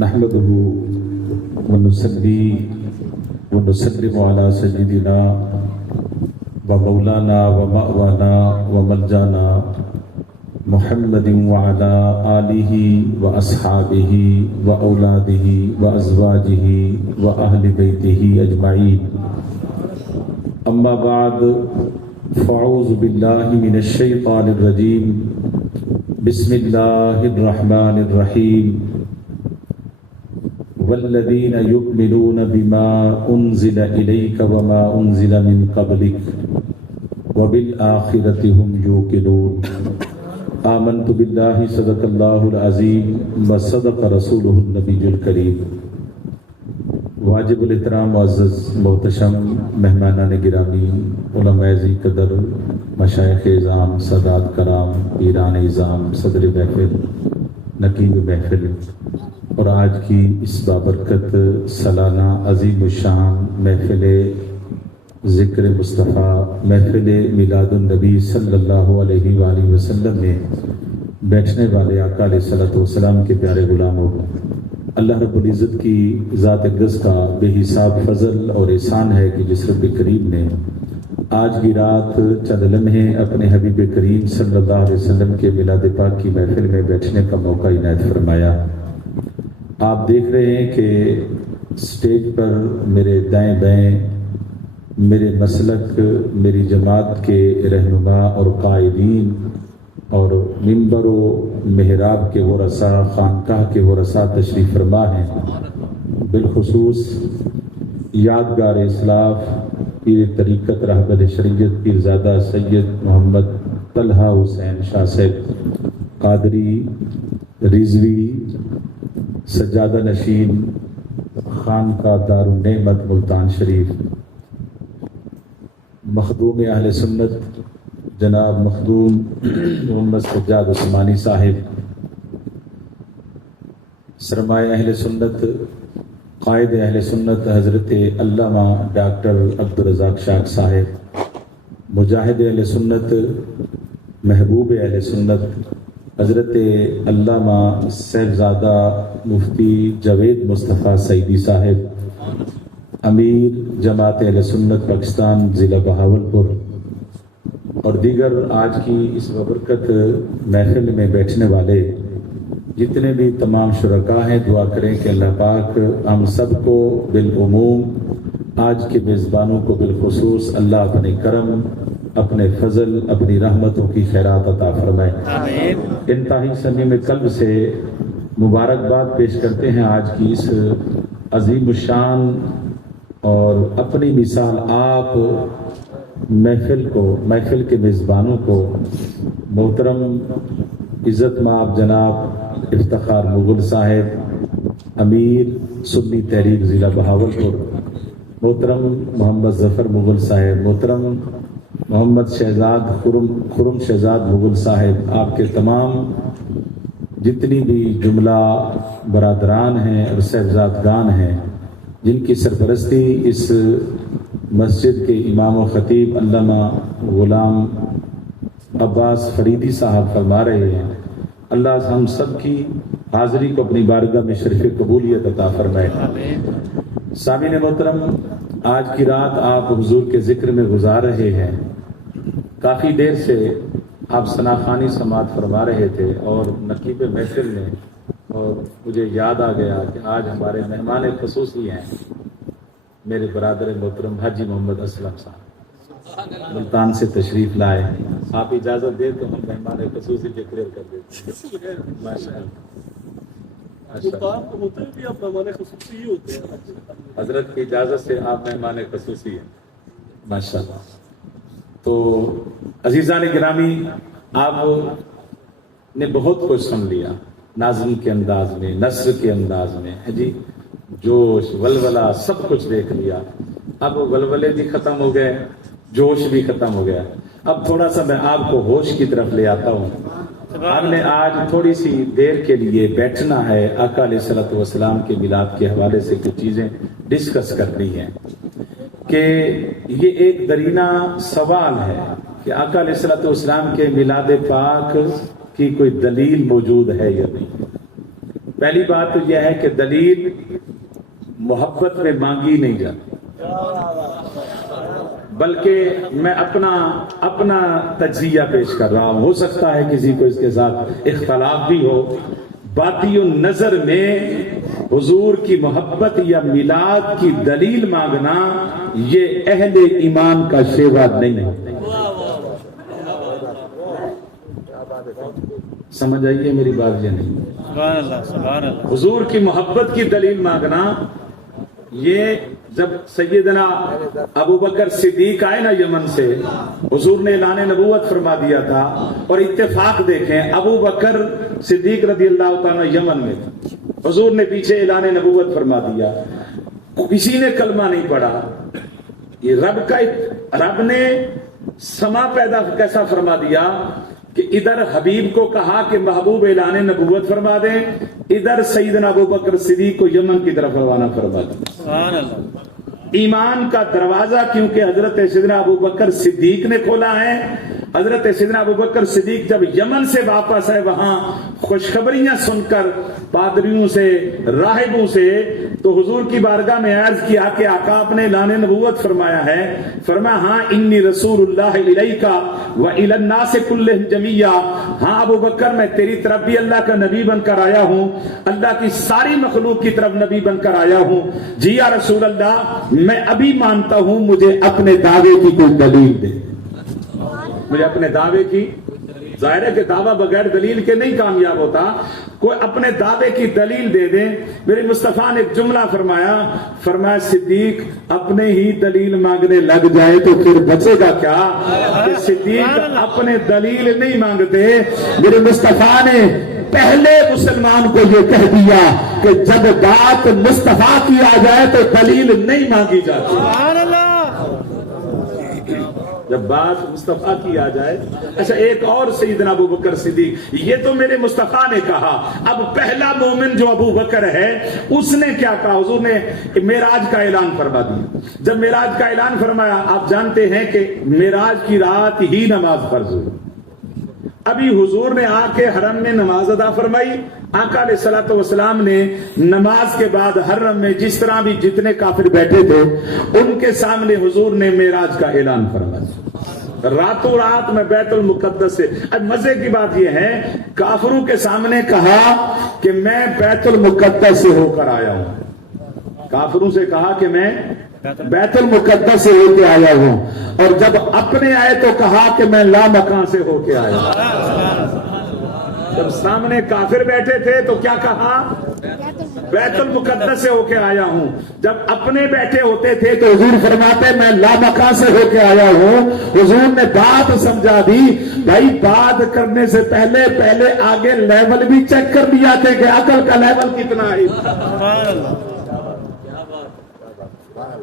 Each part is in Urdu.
نحمده ونصلي ونسلم على سيدنا ومولانا ومأوانا وملجانا محمد وعلى آله وأصحابه وأولاده وأزواجه وأهل بيته أجمعين. أما بعد فأعوذ بالله من الشيطان الرجيم. بسم الله الرحمن الرحيم. والذين يؤمنون بما أنزل إليك وما أنزل من قبلك وبالآخرة هم يوقنون. آمنت بالله صدق الله العظيم وصدق رسوله النبي الكريم. واجب الاحترام معزز محتشم مہمانان گرامی، علماء ذی قدر، مشائخ اعظام، سادات کرام، پیران اعظام، صدر محفل، نقیب محفل اور آج کی اس بابرکت سالانہ عظیم الشان محفل ذکر مصطفیٰ، محفل میلاد النبی صلی اللہ علیہ وآلہ وسلم میں بیٹھنے والے آقا علیہ الصلوۃ والسلام کے پیارے غلاموں، اللہ رب العزت کی ذات اقدس کا بے حساب فضل اور احسان ہے کہ جس رب کریم نے آج کی رات چند لمحے اپنے حبیب کریم صلی اللہ علیہ وسلم کے میلاد پاک کی محفل میں بیٹھنے کا موقع عنایت فرمایا۔ آپ دیکھ رہے ہیں کہ اسٹیج پر میرے دائیں بائیں میرے مسلک، میری جماعت کے رہنما اور قائدین اور منبر و محراب کے ورثاء، خانقاہ کے ورثاء تشریف فرما ہیں۔ بالخصوص یادگار اسلاف پیر طریقت رہبر شریعت پیرزادہ سید محمد طلحہ حسین شاہ صاحب قادری رضوی سجادہ نشین خانقاہ دارالنعمت ملتان شریف، مخدوم اہل سنت جناب مخدوم محمد سجاد عثمانی صاحب، سرمایہ اہل سنت قائد اہل سنت حضرت علامہ ڈاکٹر عبدالرزاق شاہ صاحب، مجاہد اہل سنت محبوب اہل سنت حضرت علامہ صاحبزادہ مفتی جاوید مصطفیٰ سعیدی صاحب، امیر جماعت اہل سنت پاکستان ضلع بہاولپور اور دیگر آج کی اس بابرکت محفل میں بیٹھنے والے جتنے بھی تمام شرکاء ہیں، دعا کریں کہ اللہ پاک ہم سب کو بالعموم، آج کے میزبانوں کو بالخصوص اللہ اپنے کرم، اپنے فضل، اپنی رحمتوں کی خیرات عطا فرمائے۔ انتہائی صمیم قلب سے مبارکباد پیش کرتے ہیں آج کی اس عظیم الشان اور اپنی مثال آپ محفل کے میزبانوں کو، محترم عزت مآب جناب افتخار مغل صاحب امیر سنی تحریک ضلع بہاولپور، محترم محمد ظفر مغل صاحب، محترم محمد شہزاد خرم شہزاد مغل صاحب، آپ کے تمام جتنی بھی جملہ برادران ہیں اور صاحبزادگان ہیں جن کی سرپرستی اس مسجد کے امام و خطیب علامہ غلام عباس فریدی صاحب فرما رہے ہیں، اللہ ہم سب کی حاضری کو اپنی بارگاہ میں شرف قبولیت عطا فرمائے۔ سامعین محترم، آج کی رات آپ حضور کے ذکر میں گزار رہے ہیں۔ کافی دیر سے آپ ثناخوانی سماعت فرما رہے تھے اور نقیب محفل میں، اور مجھے یاد آ گیا کہ آج ہمارے مہمان خصوصی ہیں میرے برادر محترم حاجی محمد اسلم صاحب، ملتان سے تشریف لائے۔ آپ اجازت دیں تو ہم مہمان خصوصی ڈکلیئر کر دیتے ہیں۔ ماشاءاللہ حضرت کی اجازت سے آپ مہمان خصوصی ہیں، ماشاءاللہ۔ تو عزیزان گرامی، آپ نے بہت کچھ سن لیا، ناظم کے انداز میں، نثر کے انداز میں، جی جوش ولولہ سب کچھ دیکھ لیا۔ اب ولولے بھی ختم ہو گئے، جوش بھی ختم ہو گیا۔ اب تھوڑا سا میں آپ کو ہوش کی طرف لے آتا ہوں۔ ہم نے آج تھوڑی سی دیر کے لیے بیٹھنا ہے، آقا علیہ الصلوۃ والسلام کے میلاد کے حوالے سے کچھ چیزیں ڈسکس کرنی ہیں کہ یہ ایک درینہ سوال ہے کہ آقا علیہ الصلوۃ والسلام کے میلاد پاک کی کوئی دلیل موجود ہے یا نہیں۔ پہلی بات تو یہ ہے کہ دلیل محبت میں مانگی نہیں جاتی، بلکہ میں اپنا تجزیہ پیش کر رہا ہوں، ہو سکتا ہے کسی کو اس کے ساتھ اختلاف بھی ہو۔ باطی النظر میں حضور کی محبت یا میلاد کی دلیل مانگنا یہ اہل ایمان کا شیوا نہیں ہے۔ سمجھ آئیے میری بات یا نہیں؟ سبحان اللہ سبحان اللہ۔ حضور کی محبت کی دلیل مانگنا، یہ جب سیدنا ابو بکر صدیق آئے نا یمن سے، حضور نے اعلان نبوت فرما دیا تھا، اور اتفاق دیکھیں ابو بکر صدیق رضی اللہ تعالیٰ یمن میں تھا، حضور نے پیچھے اعلان نبوت فرما دیا، کسی نے کلمہ نہیں پڑھا۔ یہ رب نے سما پیدا کیسا فرما دیا کہ ادھر حبیب کو کہا کہ محبوب اعلان نبوت فرما دیں، ادھر سیدنا ابو بکر صدیق کو یمن کی طرف روانہ فرما دیں۔ سبحان اللہ۔ ایمان کا دروازہ کیونکہ حضرت سیدنا ابو بکر صدیق نے کھولا ہے۔ حضرت سیدنا ابو بکر صدیق جب یمن سے واپس آئے، وہاں خوشخبریاں سن کر پادریوں سے، راہبوں سے، تو حضور کی بارگاہ میں عرض کیا کہ آقا آپ نے اعلان نبوت فرمایا ہے؟ فرمایا ہاں، انی رسول اللہ الیکا وإلی الناس کلہم جمیعا، ہاں ابو بکر میں تیری طرف بھی اللہ کا نبی بن کر آیا ہوں، اللہ کی ساری مخلوق کی طرف نبی بن کر آیا ہوں۔ جی یا رسول اللہ، میں ابھی مانتا ہوں، مجھے اپنے دعوے کی کوئی دلیل دے، مجھے اپنے دعوے کی، ظاہر ہے کہ دعویٰ بغیر دلیل کے نہیں کامیاب ہوتا، کوئی اپنے دعوے کی دلیل دے دیں۔ میرے مصطفیٰ نے ایک جملہ فرمایا صدیق اپنے ہی دلیل مانگنے لگ جائے تو پھر بچے گا کیا؟ کہ صدیق اپنے دلیل نہیں مانگتے۔ میرے مصطفیٰ نے پہلے مسلمان کو یہ کہہ دیا کہ جب بات مصطفیٰ کی آ جائے تو دلیل نہیں مانگی جاتی۔ جب بات مصطفیٰ کی آ جائے۔ اچھا، ایک اور سیدنا ابو بکر صدیق، یہ تو میرے مصطفیٰ نے کہا، اب پہلا مومن جو ابو بکر ہے اس نے کیا کہا؟ حضور نے معراج کا اعلان فرما دیا۔ جب معراج کا اعلان فرمایا، آپ جانتے ہیں کہ معراج کی رات ہی نماز فرض ہوئی۔ ابھی حضور نے آ کے حرم میں نماز ادا فرمائی، آقا علیہ الصلوۃ والسلام نے نماز کے بعد حرم میں جس طرح بھی جتنے کافر بیٹھے تھے ان کے سامنے حضور نے معراج کا اعلان فرمایا، راتوں رات میں بیت المقدس سے۔ اب مزے کی بات یہ ہے، کافروں کے سامنے کہا کہ میں بیت المقدس سے ہو کر آیا ہوں، کافروں سے کہا کہ میں بیت المقدس سے ہو کے آیا ہوں، اور جب اپنے آئے تو کہا کہ میں لامکان سے ہو کے آیا ہوں۔ جب سامنے کافر بیٹھے تھے تو کیا کہا؟ بیت المقدس سے ہو کے آیا ہوں۔ جب اپنے بیٹھے ہوتے تھے تو حضور فرماتے میں لامکان سے ہو کے آیا ہوں۔ حضور نے بات سمجھا دی، بھائی بات کرنے سے پہلے آگے لیول بھی چیک کر دیا تھے کہ عقل کا لیول کتنا ہے۔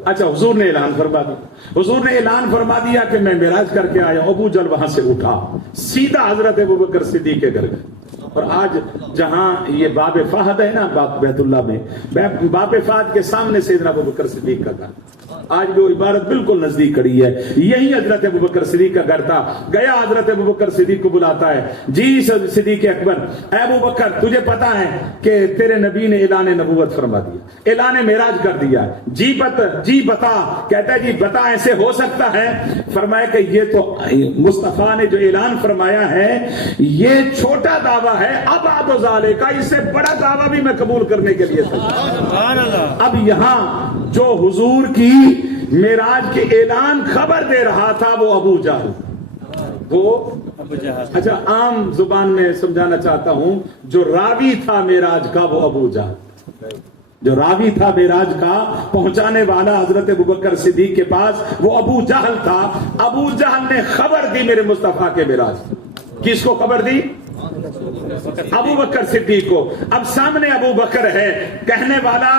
اچھا، حضور نے اعلان فرما دیا، حضور نے اعلان فرما دیا کہ میں معراج کر کے آیا ہوں۔ ابو جہل وہاں سے اٹھا، سیدھا حضرت ابو بکر صدیق کے گھر گئے۔ اور آج جہاں یہ باب فہد ہے نا، بیت اللہ میں، باب فہد کے سامنے سیدنا ابو بکر صدیق کا گھر، آج وہ عبارت بالکل نزدیک کھڑی ہے، یہی حضرت ابو بکر صدیق کا گھر تھا۔ گیا حضرت ابو بکر صدیق کو بلاتا ہے، جی صدیق اکبر، اے ابو بکر تجھے پتا ہے کہ تیرے نبی نے اعلان نبوت فرما دیا، اعلان معراج کر دیا، جی بتا۔ کہتا ہے جی بتا، ایسے ہو سکتا ہے؟ فرمایا کہ یہ تو مصطفیٰ نے جو اعلان فرمایا ہے یہ چھوٹا دعویٰ ہے، اب آدو ذالے کا اس سے بڑا دعویٰ بھی میں قبول کرنے کے لیے تھا۔ اب یہاں جو حضور کی معراج کے اعلان خبر دے رہا تھا وہ ابو جہل، وہ اچھا عام زبان میں سمجھانا چاہتا ہوں، جو راوی تھا معراج کا وہ ابو جہل، جو راوی تھا معراج کا، پہنچانے والا حضرت ابو بکر صدیق کے پاس وہ ابو جہل تھا۔ ابو جہل نے خبر دی میرے مصطفیٰ کے معراج، کس کو خبر دی؟ ابو بکر صدیق کو۔ اب سامنے ابو بکر ہے، کہنے والا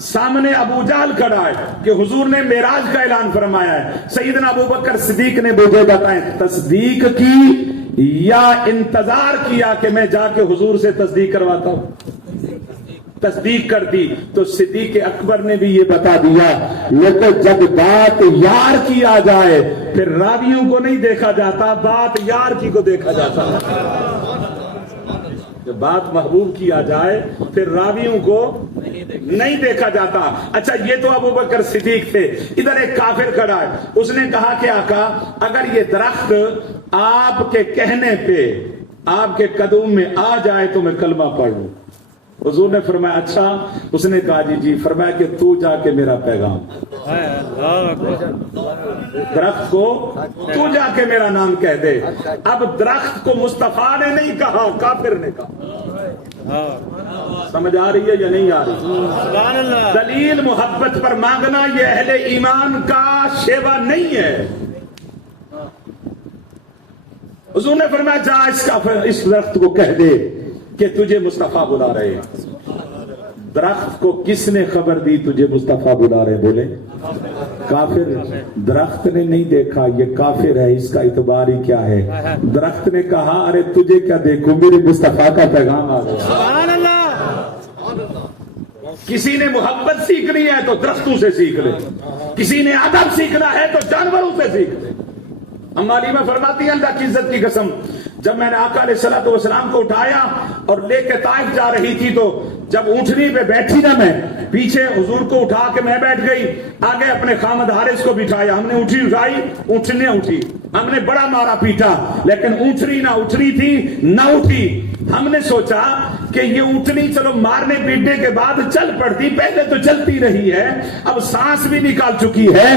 سامنے ابو جہل کھڑا ہے کہ حضور نے معراج کا اعلان فرمایا ہے۔ سیدنا ابو بکر صدیق نے مجھے بتائیں تصدیق کی یا انتظار کیا کہ میں جا کے حضور سے تصدیق کرواتا ہوں؟ تصدیق کر دی تو صدیق اکبر نے بھی یہ بتا دیا، لیکن جب بات یار کی آ جائے پھر راویوں کو نہیں دیکھا جاتا، بات یار کی کو دیکھا جاتا ہے۔ جب بات محبوب کی آ جائے پھر راویوں کو نہیں دیکھا جاتا. اچھا یہ تو ابو بکر صدیق تھے. ادھر ایک کافر کھڑا ہے, اس نے کہا کہ آقا اگر یہ درخت آپ کے کہنے پہ آپ کے قدم میں آ جائے تو میں کلمہ پڑھ لوں. حضور نے فرمایا اچھا. اس نے کہا جی. فرمایا کہ تو جا کے میرا پیغام, درخت کو تو جا کے میرا نام کہہ دے. اب درخت کو مصطفیٰ نے نہیں کہا, کافر نے کہا. سمجھ آ رہی ہے یا نہیں آ رہی؟ دلیل محبت پر مانگنا یہ اہل ایمان کا شیوا نہیں ہے. حضور نے فرمایا جا اس درخت کو کہہ دے کہ تجھے مصطفیٰ بلا رہے ہیں. درخت کو کس نے خبر دی تجھے مصطفیٰ بلا رہے؟ بولے کافر. درخت نے نہیں دیکھا, یہ کافر ہے, اس کا اعتبار ہی کیا ہے؟ درخت نے کہا ارے تجھے کیا دیکھوں, میرے مصطفیٰ کا پیغام آ گیا. کسی نے محبت سیکھنی ہے تو درختوں سے سیکھ لے, کسی نے ادب سیکھنا ہے تو جانوروں سے سیکھ لے. اما علیمہ فرماتی ہے اللہ کی عزت کی قسم, جب میں نے آقا علیہ الصلوۃ والسلام کو اٹھایا اور لے کے طائف جا رہی تھی تو جب اونٹنی پہ بیٹھی نا, میں پیچھے حضور کو اٹھا کے میں بیٹھ گئی, آگے اپنے خامد حارث کو بٹھایا. ہم نے اونٹنی اٹھائی, اونٹنی اٹھی. ہم نے بڑا مارا پیٹا لیکن اونٹنی نہ اٹھنی تھی نہ اٹھی. ہم نے سوچا کہ یہ اونٹنی چلو مارنے پیٹنے کے بعد چل پڑتی, پہلے تو چلتی رہی ہے, اب سانس بھی نکال چکی ہے,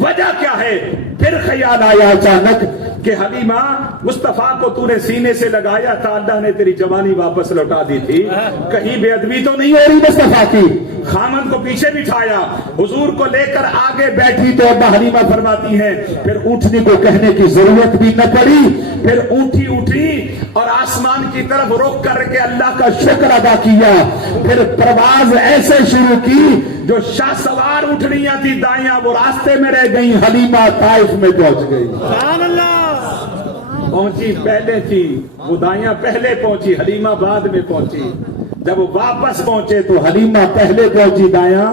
وجہ کیا ہے؟ پھر خیال آیا اچانک کہ حلیمہ مصطفیٰ کو تو نے سینے سے لگایا تھا, اللہ نے تیری جوانی واپس لوٹا دی تھی, کہیں بے ادبی تو نہیں ہو رہی مصطفیٰ کی. خامن کو پیچھے بٹھایا, حضور کو لے کر آگے بیٹھی تو ابا حلیمہ فرماتی ہیں پھر اونٹنی کو کہنے کی ضرورت بھی نہ پڑی, پھر اونٹی اٹھی اور آسمان کی طرف رخ کر کے اللہ کا شکر ادا کیا. پھر پرواز ایسے شروع کی جو شاہ سوار اٹھنیاں تھی دائیاں وہ راستے میں رہ گئی, حلیمہ طائف میں پہنچ گئی. سبحان اللہ. پہنچی پہلے تھی, وہ دائیاں پہلے پہنچی, حلیمہ بعد میں پہنچی. جب وہ واپس پہنچے تو حلیمہ پہلے پہنچی, دائیاں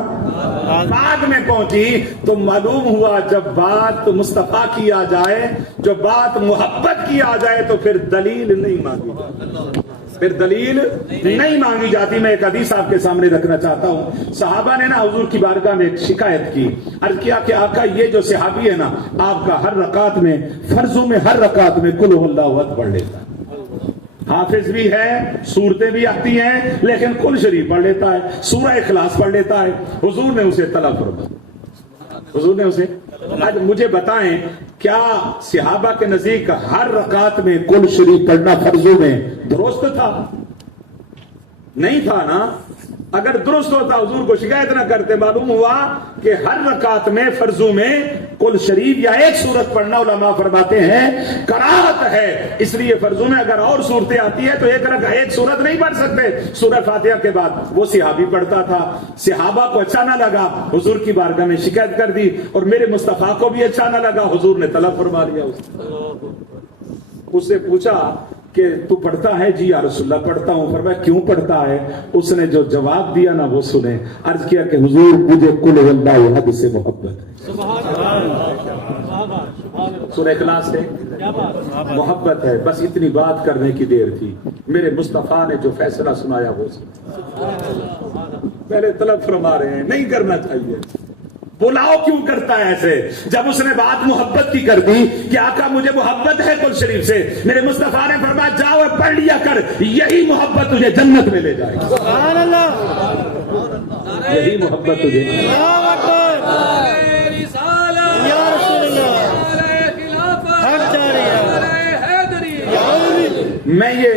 بعد میں پہنچی. تو معلوم ہوا جب بات مصطفیٰ کی آ جائے, جو بات محبت کی آ جائے تو پھر دلیل نہیں مانگی جاتی, پھر دلیل نہیں مانگی جاتی. میں ایک حدیث آپ کے سامنے رکھنا چاہتا ہوں. صحابہ نے نا حضور کی بارگاہ میں ایک شکایت کی, عرض کیا کہ آقا یہ جو صحابی ہے نا آپ کا ہر رکعت میں, فرضوں میں ہر رکعت میں قل هو اللہ احد پڑھ لیتا ہے, حافظ بھی ہے, صورتیں بھی آتی ہیں, لیکن قل شریف پڑھ لیتا ہے, سورہ اخلاص پڑھ لیتا ہے. حضور نے اسے طلب فرمایا, حضور نے اسے. آج مجھے بتائیں کیا صحابہ کے نزدیک ہر رکعت میں قل شریف پڑھنا فرضوں میں درست تھا؟ نہیں تھا نا. اگر درست ہوتا حضور کو شکایت نہ کرتے. معلوم ہوا کہ ہر رکعت میں فرضوں میں قل شریف یا ایک سورت پڑھنا علماء فرماتے ہیں کراہت ہے. اس لیے فرضوں میں اگر اور صورتیں آتی ہیں تو ایک سورت نہیں پڑھ سکتے سورہ فاتحہ کے بعد. وہ صحابی پڑھتا تھا, صحابہ کو اچھا نہ لگا, حضور کی بارگاہ میں شکایت کر دی, اور میرے مصطفیٰ کو بھی اچھا نہ لگا, حضور نے طلب فرما لیا. اس سے پوچھا کہ تو پڑھتا ہے؟ جی یا رسول اللہ پڑھتا ہوں. فرمایا کیوں پڑھتا ہے؟ اس نے جو جواب دیا نا وہ سنیں. عرض کیا کہ حضور مجھے قل هو اللہ احد سے محبت ہے. سورہ اخلاص سے محبت ہے, بس اتنی بات کرنے کی دیر تھی. میرے مصطفیٰ نے جو فیصلہ سنایا وہ پہلے طلب فرما رہے ہیں, نہیں کرنا چاہیے. بلاؤ کیوں کرتا ہے ایسے؟ جب اس نے بات محبت کی کر دی کہ آقا مجھے محبت ہے قل شریف سے, میرے مصطفیٰ نے فرمایا جاؤ پڑھ لیا کر, یہی محبت تجھے جنت میں لے جائے گی. سبحان اللہ. یہی محبت تجھے. میں یہ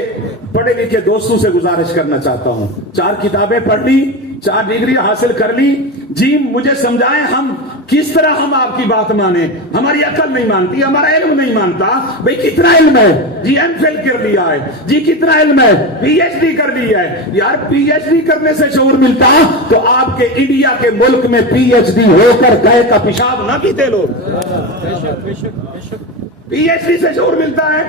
پڑھے لکھے دوستوں سے گزارش کرنا چاہتا ہوں, 4 کتابیں پڑھ لی, 4 ڈگری حاصل کر لی, جی مجھے سمجھائیں ہم کس طرح ہم آپ کی بات مانیں. ہماری عقل نہیں مانتی, ہمارا علم نہیں مانتا. بھئی کتنا علم ہے؟ جی ایم فل کر لیا ہے. جی کتنا علم ہے؟ پی ایچ ڈی کر لیا ہے. یار پی ایچ ڈی کرنے سے شعور ملتا تو آپ کے انڈیا کے ملک میں پی ایچ ڈی ہو کر گئے کا پیشاب نہ پیتے لوگ. پی ایچ ڈی سے شعور ملتا ہے.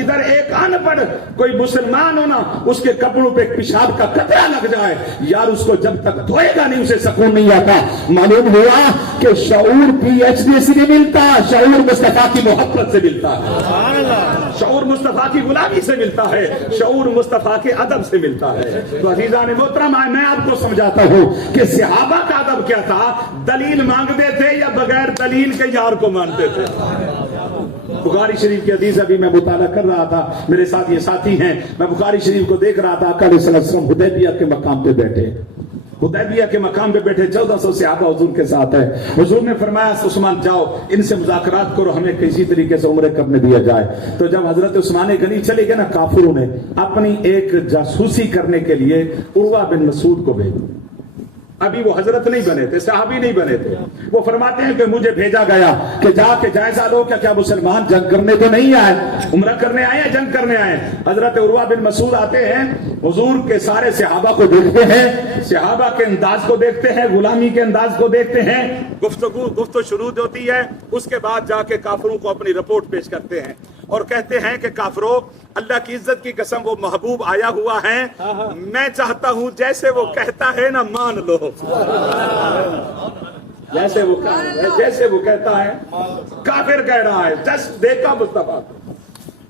ادھر ایک ان پڑھ کوئی مسلمان ہونا, اس کے کپڑوں پہ پیشاب کا قطرہ لگ جائے, یار اس کو جب تک دھوئے گا نہیں اسے سکون نہیں آتا. معلوم ہوا کہ شعور پی ایچ ڈی سے نہیں ملتا, شعور مصطفیٰ کی محبت سے ملتا ہے. شعور مصطفیٰ کی غلامی سے ملتا ہے، شعور مصطفیٰ کے ادب سے ملتا ہے۔ تو عزیزان محترم، میں آپ کو سمجھاتا ہوں کہ صحابہ کا ادب کیا تھا، دلیل مانگتے تھے یا بغیر دلیل کے یار کو مانتے تھے؟ بخاری شریف کی حدیث ابھی میں مطالعہ کر رہا تھا، میرے ساتھ یہ ساتھی ہیں، میں بخاری شریف کو دیکھ رہا تھا، آقا علیہ السلام حدیبیہ کے مقام پہ بیٹھے، حدیبیہ کے مقام پہ بیٹھے 1400 صحابہ حضور کے ساتھ ہے۔ حضور نے فرمایا عثمان جاؤ ان سے مذاکرات کرو، ہمیں کسی طریقے سے عمرہ کرنے دیا جائے۔ تو جب حضرت عثمان غنی چلے گئے نا، کافروں نے اپنی ایک جاسوسی کرنے کے لیے عروہ بن مسعود کو بھیجا۔ ابھی وہ حضرت نہیں بنے تھے، صحابی نہیں بنے تھے، وہ فرماتے ہیں کہ مجھے بھیجا گیا کہ جا کے جائزہ لو کہ کیا مسلمان جنگ کرنے تو نہیں آئے، عمرہ کرنے آئے، جنگ کرنے آئے۔ حضرت عروہ بن مسعود آتے ہیں، حضور کے سارے صحابہ کو دیکھتے ہیں، صحابہ کے انداز کو دیکھتے ہیں، غلامی کے انداز کو دیکھتے ہیں، گفتگو شروع ہوتی ہے، اس کے بعد جا کے کافروں کو اپنی رپورٹ پیش کرتے ہیں اور کہتے ہیں کہ کافروں، اللہ کی عزت کی قسم وہ محبوب آیا ہوا ہے، میں چاہتا ہوں جیسے وہ کہتا ہے نا مان لو، جیسے وہ کہتا ہے کافر کہہ رہا ہے۔ جسٹ دیکھا مصطفیٰ،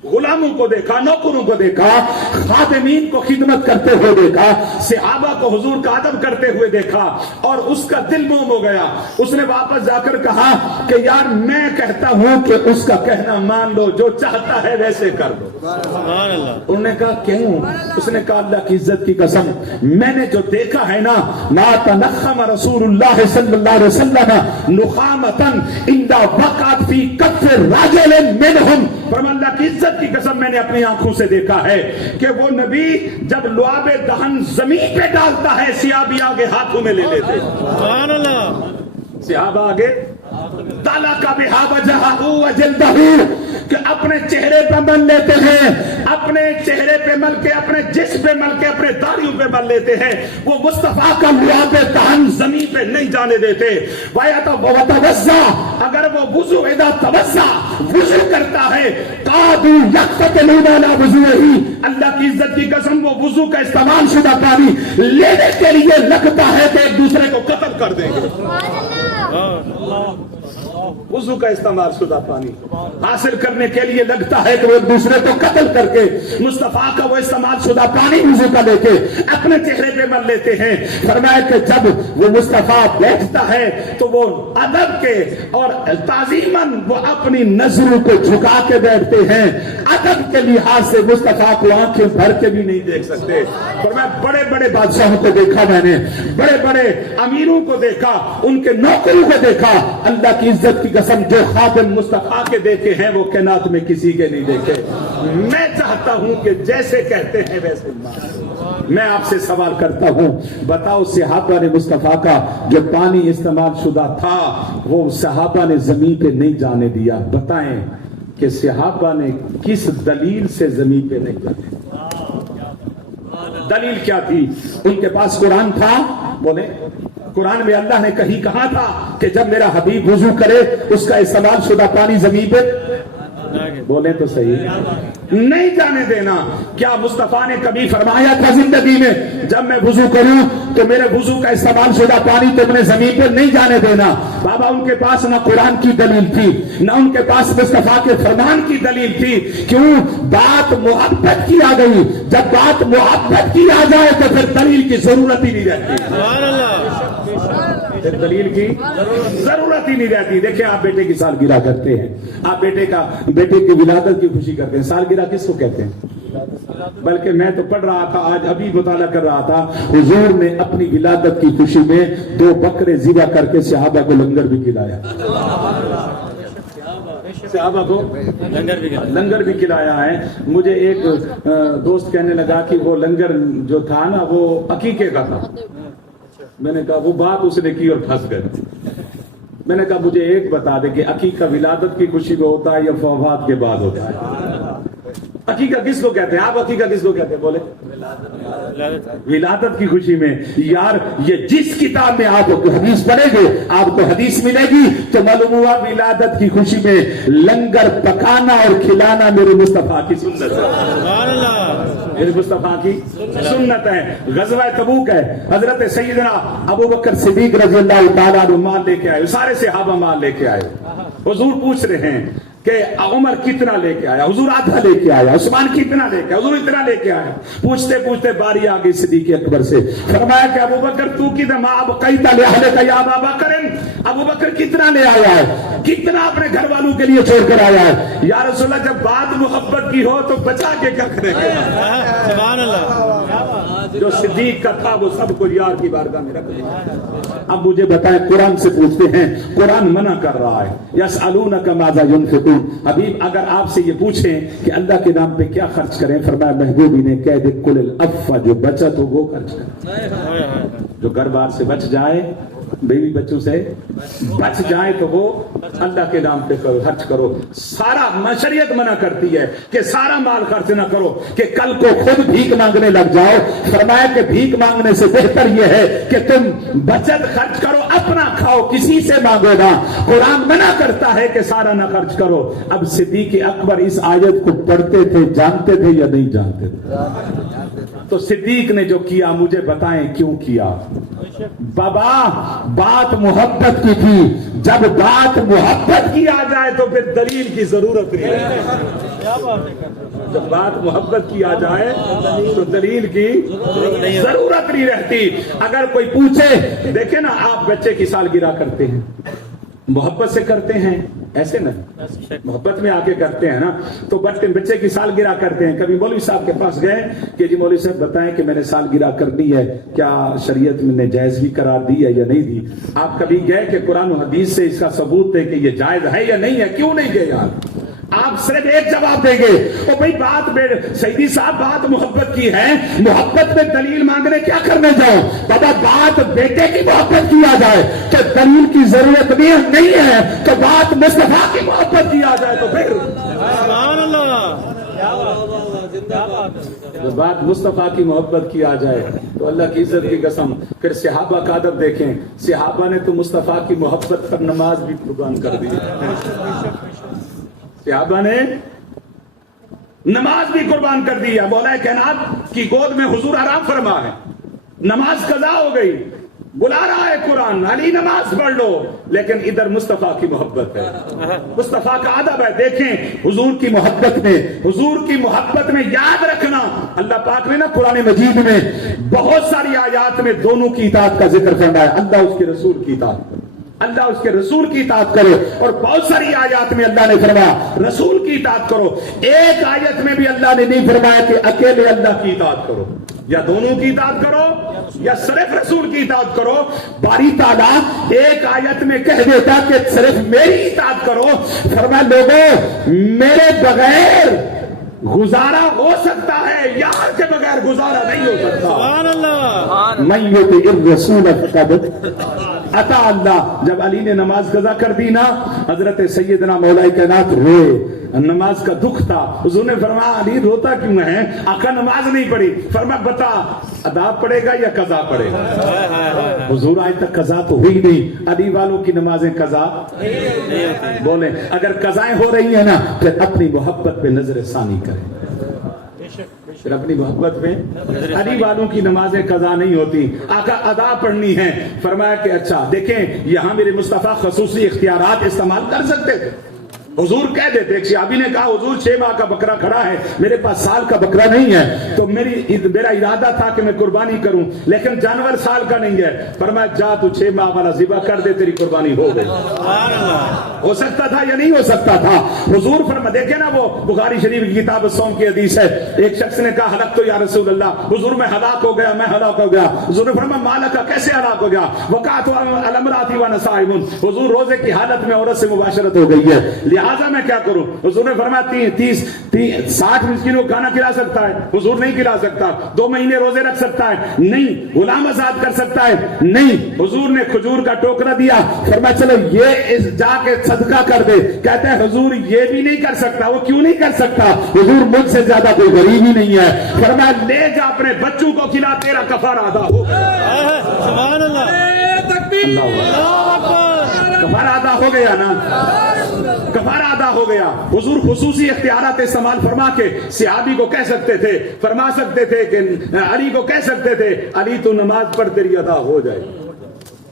غلاموں کو دیکھا، نوکروں کو دیکھا، خادمین کو خدمت کرتے ہوئے دیکھا، صحابہ کو حضور کا ادب کرتے ہوئے دیکھا، اور اس کا دل موم ہو گیا۔ اس نے واپس جا کر کہا کہ یار میں کہتا ہوں کہ اس کا کہنا مان لو، جو چاہتا ہے ویسے کر لو۔ انہوں نے کہا کیوں؟ اس نے کہا اللہ کی عزت کی قسم، میں نے جو دیکھا ہے نا، ما تنخم رسول اللہ صلی اللہ علیہ وسلم نخامتن اندہ وقعت فی کف راجل منہم، فرمان اللہ کی عزت کی قسم میں نے اپنی آنکھوں سے دیکھا ہے کہ وہ نبی جب لعاب دہن زمین پہ ڈالتا ہے، صحابی آگے ہاتھوں میں لے لیتے، سبحان اللہ، صحابہ آگے تالا کا بہا وجہہ وجلدہ، کہ اپنے چہرے پہ مل لیتے ہیں، اپنے چہرے پہ مل کے، اپنے جسم پہ مل کے، اپنے داڑھیوں پہ مل لیتے ہیں، وہ مصطفیٰ کا لعاب دہن زمین پہ نہیں جانے دیتے۔ وَيَتَوَضَّأُ، اگر وہ وضو اذا توضا وضو کرتا ہے، قَادُوا يَقْتَتِلُونَ عَلَىٰ وُضُوئِهِ، اللہ کی عزت کی قسم وہ وضو کا استعمال شدہ پانی لینے کے لیے لگتا ہے کہ ایک دوسرے کو قتل کر دیں گے۔ وضو کا استعمال شدہ پانی حاصل کرنے کے لیے لگتا ہے کہ وہ ایک دوسرے کو قتل کر کے مصطفیٰ کا وہ استعمال شدہ پانی وضو کا لے کے اپنے چہرے پہ مل لیتے ہیں۔ فرمایا کہ جب وہ مصطفیٰ بیٹھتا ہے تو وہ ادب کے اور تعظیماً وہ اپنی نظروں کو جھکا کے بیٹھتے ہیں، ادب کے لحاظ سے مصطفیٰ کو آنکھیں بھر کے بھی نہیں دیکھ سکتے۔ فرمایا بڑے بڑے بادشاہوں کو دیکھا میں نے، بڑے بڑے امیروں کو دیکھا، ان کے نوکروں کو دیکھا، اللہ کی عزت کی قسم جو خادم مصطفیٰ کے دیکھے ہیں وہ کائنات میں کسی کے نہیں دیکھے۔ میں چاہتا ہوں کہ جیسے کہتے ہیں ویسے میں آپ سے سوال کرتا ہوں، بتاؤ صحابہ نے مصطفیٰ کا جو پانی استعمال شدہ تھا وہ صحابہ نے زمین پہ نہیں جانے دیا، بتائیں کہ صحابہ نے کس دلیل سے زمین پہ نہیں جانے دیا؟ دلیل کیا تھی؟ ان کے پاس قرآن تھا؟ بولے قرآن میں اللہ نے کہیں کہا تھا کہ جب میرا حبیب وضو کرے اس کا استعمال شدہ پانی زمین پہ، بولے تو صحیح، نہیں جانے دینا۔ کیا مصطفیٰ نے کبھی فرمایا تھا زندگی میں جب میں وضو کروں تو میرے وضو کا استعمال شدہ پانی تم نے زمین پہ نہیں جانے دینا؟ بابا ان کے پاس نہ قرآن کی دلیل تھی، نہ ان کے پاس مصطفیٰ کے فرمان کی دلیل تھی۔ کیوں؟ بات محبت کی آ گئی، جب بات محبت کی آ جائے تو پھر دلیل کی ضرورت ہی نہیں رہتی، دلیل کی ضرورت ہی نہیں رہتی۔ دیکھیں آپ بیٹے کی سالگرہ کرتے ہیں، آپ بیٹے کی ولادت کی خوشی کرتے ہیں، سالگرہ کس کو کہتے ہیں؟ بلکہ میں تو پڑھ رہا تھا، آج ابھی مطالعہ کر رہا تھا، حضور نے اپنی ولادت کی خوشی میں 2 بکرے ذبح کر کے صحابہ کو لنگر بھی کھلایا، صحابہ کو لنگر بھی کھلایا ہے۔ مجھے ایک دوست کہنے لگا کہ وہ لنگر جو تھا نا وہ عقیقے کا تھا۔ میں نے کہا وہ بات اس نے کی اور پھنس گئے۔ میں نے کہا مجھے ایک بتا دے کہ عقیقہ ولادت کی خوشی میں ہوتا ہے یا وفات کے بعد ہوتا ہے؟ عقیقہ کس کو کہتے ہیں؟ آپ عقیقہ کس کو کہتے ہیں؟ بولے ولادت کی خوشی میں۔ یار یہ جس کتاب میں آپ حدیث پڑھیں گے آپ کو حدیث ملے گی تو معلوم ہوا ولادت کی خوشی میں لنگر پکانا اور کھلانا میرے مصطفیٰ کی سنت ہے، میرے مصطفیٰ کی سنت ہے۔ غزوہ تبوک ہے، حضرت سیدنا ابو بکر صدیق رضی اللہ تعالیٰ عنہ مال لے کے آئے، سارے صحابہ مال لے کے آئے۔ حضور پوچھ رہے ہیں کہ عمر کتنا لے کے آیا, حضور آدھا لے کے آیا, عثمان کتنا لے کے آیا, حضور اتنا لے کے آیا. پوچھتے پوچھتے باری آ گئی صدیق اکبر سے. فرمایا کہ ابو بکر تو کتنا ما ابقیت لأہلک یا ابا بکر, ابو بکر کتنا لے آیا ہے, کتنا اپنے گھر والوں کے لیے چھوڑ کر آیا ہے. یا رسول اللہ جب بات محبت کی ہو تو بچا کے کیا کریں گے. سبحان اللہ. جو صدیق کا تھا وہ سب کو یار کی بارگاہ میں رکھ دیا. اب مجھے بتائیں, قرآن سے پوچھتے ہیں, قرآن منع کر رہا ہے, یسألونک ماذا ينفقون. حبیب اگر آپ سے یہ پوچھیں کہ اللہ کے نام پہ کیا خرچ کریں, فرمایا محبوبی نے کہہ دے قل العفو, جو بچت ہو وہ خرچ کریں. جو گھر بار سے بچ جائے, بیوی بچوں سے بچ جائے تو وہ اللہ کے نام پہ خرچ کرو. سارا شریعت منع کرتی ہے کہ سارا مال خرچ نہ کرو کہ کل کو خود بھیک مانگنے لگ جاؤ. فرمایا کہ بھیک مانگنے سے بہتر یہ ہے کہ تم بچت خرچ کرو, اپنا کھاؤ, کسی سے مانگو نہ. قرآن منع کرتا ہے کہ سارا نہ خرچ کرو. اب صدیق اکبر اس آیت کو پڑھتے تھے, جانتے تھے یا نہیں جانتے تھے؟ تو صدیق نے جو کیا مجھے بتائیں کیوں کیا. بابا بات محبت کی تھی, جب بات محبت کی آ جائے تو پھر دلیل کی ضرورت نہیں ہے. جب بات محبت کی آ جائے تو دلیل کی ضرورت نہیں رہتی. اگر کوئی پوچھے, دیکھیں نا آپ بچے کی سالگرہ کرتے ہیں, محبت سے کرتے ہیں, ایسے نہیں محبت میں آ کے کرتے ہیں نا, تو بچے کی سالگرہ کرتے ہیں. کبھی مولوی صاحب کے پاس گئے کہ جی مولوی صاحب بتائیں کہ میں نے سالگرہ کرنی ہے, کیا شریعت میں نے جائز بھی قرار دی ہے یا نہیں دی. آپ کبھی گئے کہ قرآن و حدیث سے اس کا ثبوت دے کہ یہ جائز ہے یا نہیں ہے؟ کیوں نہیں گئے یار؟ آپ صرف ایک جواب دیں گے, تو بھئی بات سیدی صاحب بات محبت کی ہے, محبت میں دلیل مانگنے کیا کرنے جاؤ. بابا بات بیٹے کی محبت کی آ جائے کہ دلیل کی ضرورت نہیں ہے, تو بات مصطفیٰ کی محبت کی آ جائے تو پھر سبحان اللہ. جب بات مصطفیٰ کی محبت کی آ جائے تو اللہ کی عزت کی قسم پھر صحابہ کا ادب دیکھیں. صحابہ نے تو مصطفیٰ کی محبت پر نماز بھی قربان کر دی. صحابہ نے نماز بھی قربان کر دی. مولا کائنات کی گود میں حضور آرام فرما ہے, نماز قضا ہو گئی, بلا رہا ہے قرآن, علی نماز پڑھ لو, لیکن ادھر مصطفیٰ کی محبت ہے, مصطفیٰ کا ادب ہے. دیکھیں حضور کی محبت میں, حضور کی محبت میں یاد رکھنا, اللہ پاک نے نا قرآن مجید میں بہت ساری آیات میں دونوں کی اطاعت کا ذکر فرمایا. اللہ اس کے رسول کی اطاعت, اللہ اس کے رسول کی اطاعت کرو. اور بہت ساری آیات میں اللہ نے فرمایا رسول کی اطاعت کرو. ایک آیت میں بھی اللہ نے نہیں فرمایا کہ اکیلے اللہ کی اطاعت کرو, یا دونوں کی اطاعت کرو یا صرف رسول کی اطاعت کرو. باری تعالیٰ ایک آیت میں کہہ دیتا کہ صرف میری اطاعت کرو. فرمایا لوگوں میرے بغیر گزارا ہو سکتا ہے, یار کے بغیر گزارا نہیں ہو سکتا. سبحان اللہ. من یطع الرسول فقد اطاع اللہ. جب علی نے نماز قضا کر دی نا, حضرت سیدنا مولا کائنات روئے, نماز کا دکھ تھا. حضور نے فرمایا علی روتا کیوں ہے, آقا نماز نہیں پڑھی. فرمایا بتا ادا پڑے گا یا قضا پڑے گا. حضور آج تک قضا تو ہوئی نہیں, علی والوں کی نمازیں قضا بولیں. اگر قضائیں ہو رہی ہیں نا پھر اپنی محبت پہ نظر ثانی کریں, پھر اپنی محبت میں. علی والوں کی نمازیں قضا نہیں ہوتی, آقا ادا پڑھنی ہے. فرمایا کہ اچھا دیکھیں یہاں میرے مصطفیٰ خصوصی اختیارات استعمال کر سکتے تھے. حضور کہہ دیتے, ایک صحابی نے کہا حضور 6 ماہ کا بکرا کھڑا ہے, میرے پاس سال کا بکرا نہیں ہے, تو میرا ارادہ تھا کہ میں قربانی کروں, لیکن جانور سال کا نہیں ہے. فرمایا جا تو 6 ماہ والا ذبح کر دے, تیری قربانی ہو گئی. ہو سکتا تھا یا نہیں ہو سکتا تھا؟ حضور فرما دیکھیں نا وہ بخاری شریف کی کتاب الصوم کی حدیث ہے, ایک شخص نے کہا ہلاک تو یا رسول اللہ, حضور میں ہلاک ہو گیا, میں ہلاک ہو گیا. حضور نے فرمایا مالک کیسے ہلاک ہو گیا؟ وقعت الامراتی وانا صائم, حضور روزے کی حالت میں عورت سے مباشرت ہو گئی ہے, لہٰذا میں کیا کروں؟ حضور نے فرمایا 60 مسکینوں کو کھانا کھلا سکتا ہے؟ حضور نہیں کھلا سکتا. 2 مہینے روزے رکھ سکتا ہے؟ نہیں. غلام آزاد کر سکتا ہے؟ نہیں. حضور نے کھجور کا ٹوکرا دیا, فرمایا چلو یہ جا کے صدقہ کر دے. کہتے ہیں حضور یہ بھی نہیں کر سکتا. وہ کیوں نہیں کر سکتا؟ حضور مجھ سے زیادہ کوئی غریب ہی نہیں ہے. فرمایا لے جا اپنے بچوں کو کھلا, تیرا کفارہ ادا ہو. سبحان اللہ. کفارہ ادا ہو گیا نا, کفارہ ادا ہو گیا. حضور خصوصی اختیارات استعمال فرما کے صحابی کو کہہ سکتے تھے, فرما سکتے تھے کہ علی کو کہہ سکتے تھے علی تو نماز پڑھ تیری ادا ہو جائے.